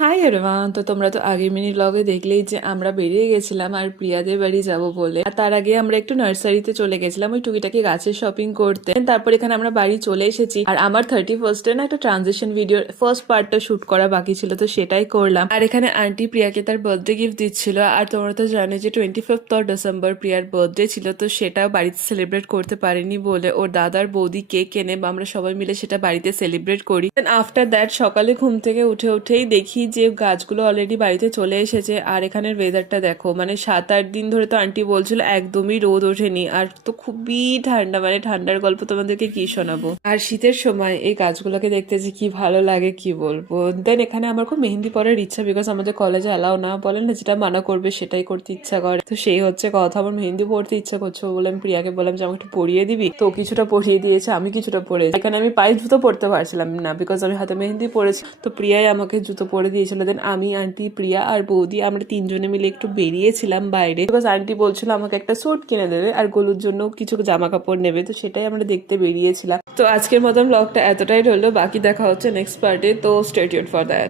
Hi everyone, তো তোমরা তো আগের মিনি ব্লগে দেখলেই যে আমরা বেরিয়ে গেছিলাম আর প্রিয়াদের বাড়ি যাব বলে। আর তার আগে আমরা একটু নার্সারিতে চলে গেছিলাম ওই টুকিটাকি গাছের শপিং করতে। তারপর এখানে আমরা বাড়ি চলে এসেছি আর আমার 31st না একটা ট্রানজিশন ভিডিও ফার্স্ট পার্টটা শুট করা বাকি ছিল, তো সেটাই করলাম। আর এখানে আন্টি প্রিয়াকে তার বার্থডে গিফট দিচ্ছিল। আর তোমরা তো জানো যে 25 ডিসেম্বর প্রিয়ার বার্থডে ছিল, তো সেটাও বাড়িতে সেলিব্রেট করতে পারিনি বলে ওর দাদার বৌদি কেক এনে বা আমরা সবাই মিলে সেটা বাড়িতে সেলিব্রেট করি। আফটার দ্যাট সকালে ঘুম থেকে উঠেই দেখি যে গাছগুলো অলরেডি বাড়িতে চলে এসেছে। আর এখানের ওয়েদারটা দেখো, মানে 7-8 দিন ধরে তো আন্টি বলছিল একদমই রোদ ওঠেনি, আর তো খুবই ঠান্ডা, মানে ঠান্ডার গল্প তোমাদেরকে কি শোনাবো। আর শীতের সময় এই গাছগুলোকে দেখতে যে কি ভালো লাগে কি বলবো। দেন এখানে আমার খুব মেহেন্দি পরার ইচ্ছা, বিকজ আমাদের কলেজে অ্যালাও না, বলেন না যেটা মানা করবে সেটাই করতে ইচ্ছা করে। তো সেই হচ্ছে কথা, আমার মেহেন্দি পড়তে ইচ্ছা করছে বলে আমি প্রিয়াকে বললাম যে আমাকে একটু পরিয়ে দিবি, তো কিছুটা পরিয়ে দিয়েছে, আমি কিছুটা পরেছি। এখানে আমি পায়ে জুতো পরতে পারছিলাম না বিকজ আমি হাতে মেহেন্দি পরেছি, তো প্রিয়াই আমাকে জুতো পরে দিয়েছিল। দেন আমি, আন্টি, প্রিয়া আর বৌদি আমরা তিনজনে মিলে একটু বেরিয়েছিলাম বাইরে, বিকজ আন্টি বলছিল আমাকে একটা স্যুট কিনে দেবে আর গোলুর জন্য কিছু জামা কাপড় নেবে, তো সেটাই আমরা দেখতে বেরিয়েছিলাম। তো আজকের মতন ব্লগটা এতটাই রইলো, বাকি দেখা হচ্ছে নেক্সট পার্টে, তো স্টে টিউনড ফর দ্যাট।